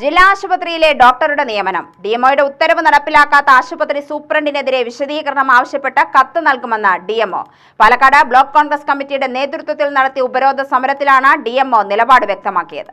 ജില്ലാ ആശുപത്രിയിലെ ഡോക്ടറുടെ നിയമനം ഡിഎംഒയുടെ ഉത്തരവ് നടപ്പിലാക്കാത്ത ആശുപത്രി സൂപ്രണ്ടിനെതിരെ വിശദീകരണം ആവശ്യപ്പെട്ട് കത്ത് നൽകുമെന്ന് ഡിഎംഒ. പാലക്കാട് ബ്ലോക്ക് കോൺഗ്രസ് കമ്മിറ്റിയുടെ നേതൃത്വത്തിൽ നടത്തിയ ഉപരോധ സമരത്തിലാണ് ഡിഎംഒ നിലപാട് വ്യക്തമാക്കിയത്.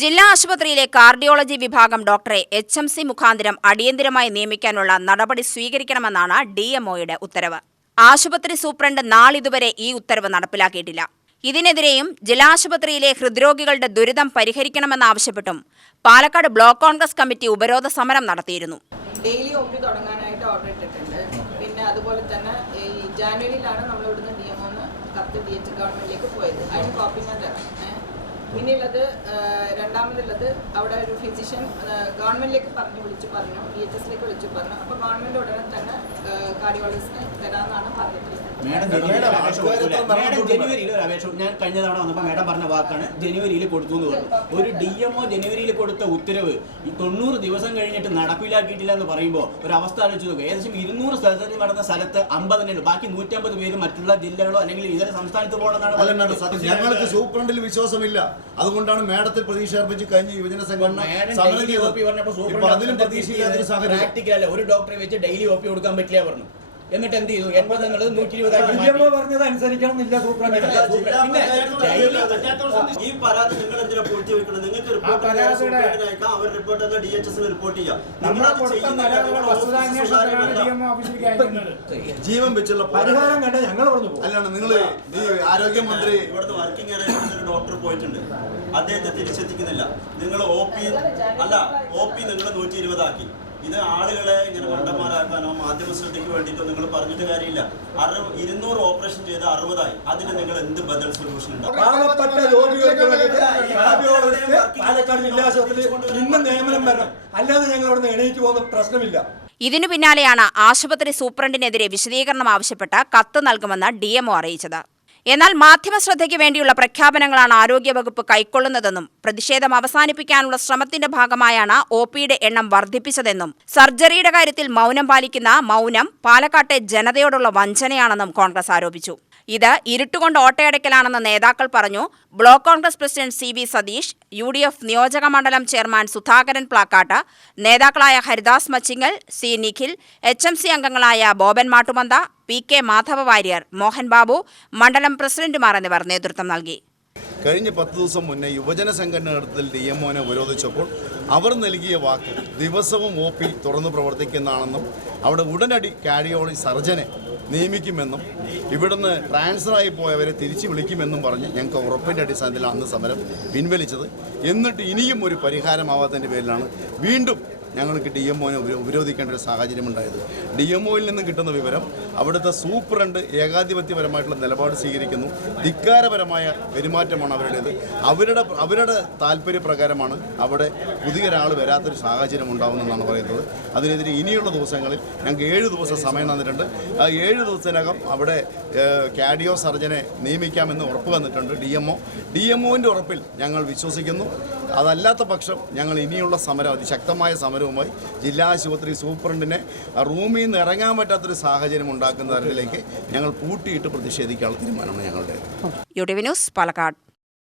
ജില്ലാ ആശുപത്രിയിലെ കാർഡിയോളജി വിഭാഗം ഡോക്ടറെ HMC മുഖാന്തരം അടിയന്തരമായി നിയമിക്കാനുള്ള നടപടി സ്വീകരിക്കണമെന്നാണ് ഡിഎംഒയുടെ ഉത്തരവ്. ആശുപത്രി സൂപ്രണ്ട് നാളിതുവരെ ഈ ഉത്തരവ് നടപ്പിലാക്കിയിട്ടില്ല. ഇതിനെതിരെയും ജില്ലാശുപത്രിയിലെ ഹൃദ്രോഗികളുടെ ദുരിതം പരിഹരിക്കണമെന്നാവശ്യപ്പെട്ടും പാലക്കാട് ബ്ലോക്ക് കോൺഗ്രസ് കമ്മിറ്റി ഉപരോധ സമരം നടത്തിയിരുന്നു. ഡെയിലി OP തുടങ്ങാനായിട്ട് ഓർഡർ ഇട്ടിട്ടുണ്ട്. പിന്നെ അതുപോലെ തന്നെ ഈ ജാനുവരിയിലാണ് നമ്മൾ ഇവിടുന്ന് DMO കത്ത് DH ഗവൺമെന്റിലേക്ക് പോയത്. അതിന് കോപ്പി ഞാൻ തരാം. പിന്നെയുള്ളത് രണ്ടാമതുള്ളത് അവിടെ ഒരു ഫിസിഷ്യൻ ഗവൺമെന്റിലേക്ക് വിളിച്ചു പറഞ്ഞു, DHSലേക്ക് വിളിച്ചു പറഞ്ഞു. അപ്പോൾ ഗവൺമെന്റ് ഉടനെ തന്നെ കാർഡിയോളജിസ്റ്റിന് തരാമെന്നാണ് പറഞ്ഞിട്ടുള്ളത്. ജനുവരിയിൽ ഒരു അപേക്ഷ ഞാൻ കഴിഞ്ഞ തവണ വന്നപ്പോൾ മേഡം പറഞ്ഞ വാക്കാണ് ജനുവരിയിൽ കൊടുത്തു എന്ന് പറഞ്ഞു. ഒരു DMO ജനുവരിയിൽ കൊടുത്ത ഉത്തരവ് ഈ 90 ദിവസം കഴിഞ്ഞിട്ട് നടപ്പിലാക്കിയിട്ടില്ല എന്ന് പറയുമ്പോൾ ഒരു അവസ്ഥ ആലോചിച്ച് നോക്കുക. ഏകദേശം 200 സർജറി നടന്ന സ്ഥലത്ത് 50 ബാക്കി 150 പേര് മറ്റുള്ള ജില്ലകളോ അല്ലെങ്കിൽ ഇതര സംസ്ഥാനത്ത് പോകണമെന്നാണ്. ഞങ്ങൾക്ക് സൂപ്രണ്ടിൽ വിശ്വാസമില്ല. അതുകൊണ്ടാണ് മേഡത്തിൽ പ്രതീക്ഷ അർപ്പിച്ച് കഴിഞ്ഞ യുവജന സംഘടന അതിലും പ്രതീക്ഷയില്ലാത്തൊരു സാഹചര്യം. പ്രാക്ടിക്കലല്ല, ഒരു ഡോക്ടറെ വെച്ച് ഡെയിലി OP കൊടുക്കാൻ പറ്റില്ല പറഞ്ഞു. എന്നിട്ട് എന്ത് ചെയ്തു? 80 എന്നുള്ളത് 120 പറഞ്ഞത് അനുസരിക്കണമെന്നില്ല സൂപ്രണ്ട്. ഈ പരാതി നിങ്ങൾ എന്തിനാ പൂഴ്ത്തി വെക്കണം? നിങ്ങൾക്ക് റിപ്പോർട്ട് അവർ റിപ്പോർട്ട് DHS റിപ്പോർട്ട് ചെയ്യാം. ജീവൻ വെച്ചുള്ള പരിഹാരം കണ്ട ഞങ്ങൾ പറഞ്ഞു. അല്ലാണ് നിങ്ങൾ ഈ ആരോഗ്യമന്ത്രി ഇവിടുത്തെ വർക്കിംഗ് അറേഞ്ച്മെന്റ് ഒരു ഡോക്ടർ പോയിട്ടുണ്ട്, അദ്ദേഹത്തെ തിരിച്ചെത്തിക്കുന്നില്ല. നിങ്ങൾ OP നിങ്ങൾ 120 ആക്കി. ഇത് ആളുകളെ ഇങ്ങനെ മണ്ടന്മാരാക്കാനോ മാധ്യമ ശ്രദ്ധയ്ക്ക് വേണ്ടിയിട്ടോ നിങ്ങൾ പറഞ്ഞിട്ട് കാര്യമില്ല. 200 ഓപ്പറേഷൻ ചെയ്ത് 60 അതിന് നിങ്ങൾ എന്ത് ബദൽ സൊല്യൂഷൻ ഉണ്ടാവും? നിയമനം വരണം, അല്ലാതെ ഞങ്ങൾ അവിടെ നിന്ന് എണീറ്റ് പോകുന്ന പ്രശ്നമില്ല. ഇതിനു പിന്നാലെയാണ് ആശുപത്രി സൂപ്രണ്ടിനെതിരെ വിശദീകരണം ആവശ്യപ്പെട്ട് കത്ത് നൽകുമെന്ന് DMO അറിയിച്ചത്. എന്നാൽ മാധ്യമ ശ്രദ്ധയ്ക്ക് വേണ്ടിയുള്ള പ്രഖ്യാപനങ്ങളാണ് ആരോഗ്യവകുപ്പ് കൈക്കൊള്ളുന്നതെന്നും പ്രതിഷേധം അവസാനിപ്പിക്കാനുള്ള ശ്രമത്തിന്റെ ഭാഗമായാണ് OPയുടെ എണ്ണം വർദ്ധിപ്പിച്ചതെന്നും സർജറിയുടെ കാര്യത്തിൽ മൗനം പാലിക്കുന്ന മൗനം പാലക്കാട്ടെ ജനതയോടുള്ള വഞ്ചനയാണെന്നും കോൺഗ്രസ് ആരോപിച്ചു. ഇത് ഇരുട്ടുകൊണ്ട് ഓട്ടയടക്കലാണെന്ന് നേതാക്കൾ പറഞ്ഞു. Block Congress president CV Satheesh, UDF നിയോജക മണ്ഡലം ചെയർമാൻ സുധാകരൻ പ്ലാക്കാട്ട്, നേതാക്കളായ ഹരിദാസ് മച്ചിങ്ങൽ, C നിഖിൽ, HMC അംഗങ്ങളായ ബോബൻ മാട്ടുമന്ത, PK മാധവ വാര്യർ, മോഹൻ ബാബു, മണ്ഡലം പ്രസിഡന്റുമാർ എന്നിവർ നേതൃത്വം നൽകി. കഴിഞ്ഞ 10 ദിവസം മുന്നേ യുവജന സംഘടനത്തിൽ DMOനെ ഉപരോധിച്ചപ്പോൾ അവർ നൽകിയ വാക്ക് ദിവസവും OP തുറന്നു പ്രവർത്തിക്കുന്നതാണെന്നും അവിടെ ഉടനടി കാർഡിയോളജി സർജനെ നിയമിക്കുമെന്നും ഇവിടുന്ന് ട്രാൻസ്ഫറായി പോയവരെ തിരിച്ചു വിളിക്കുമെന്നും പറഞ്ഞ് ഞങ്ങൾക്ക് ഉറപ്പിൻ്റെ അടിസ്ഥാനത്തിൽ അന്ന് സമരം പിൻവലിച്ചത്. എന്നിട്ട് ഇനിയും ഒരു പരിഹാരമാവാത്തതിൻ്റെ പേരിലാണ് വീണ്ടും ഞങ്ങൾക്ക് DMOനെ ഉപരോധിക്കേണ്ട ഒരു സാഹചര്യമുണ്ടായത്. DMOയിൽ നിന്ന് കിട്ടുന്ന വിവരം അവിടുത്തെ സൂപ്രണ്ട് ഏകാധിപത്യപരമായിട്ടുള്ള നിലപാട് സ്വീകരിക്കുന്നു, ധിക്കാരപരമായ പെരുമാറ്റമാണ് അവരുടേത്. അവരുടെ താല്പര്യപ്രകാരമാണ് അവിടെ പുതിയൊരാൾ വരാത്തൊരു സാഹചര്യം ഉണ്ടാകുന്നതെന്നാണ് പറയുന്നത്. അതിനെതിരെ ഇനിയുള്ള ദിവസങ്ങളിൽ ഞങ്ങൾക്ക് 7 ദിവസം സമയം തന്നിട്ടുണ്ട്. ആ 7 ദിവസത്തിനകം അവിടെ കാർഡിയോ സർജനെ നിയമിക്കാമെന്ന് ഉറപ്പ് വന്നിട്ടുണ്ട് DMOൻ്റെ ഉറപ്പിൽ ഞങ്ങൾ വിശ്വസിക്കുന്നു. അതല്ലാത്ത പക്ഷം ഞങ്ങൾ ഇനിയുള്ള സമരം, അതിശക്തമായ സമരവുമായി ജില്ലാ ആശുപത്രി സൂപ്രണ്ടിനെ റൂമിൽ നിന്ന് ഇറങ്ങാൻ പറ്റാത്തൊരു സാഹചര്യം ഉണ്ടാക്കുന്ന തരത്തിലേക്ക് ഞങ്ങൾ പൂട്ടിയിട്ട് പ്രതിഷേധിക്കാനുള്ള തീരുമാനമാണ് ഞങ്ങളുടെ. UTV news, Palakkad.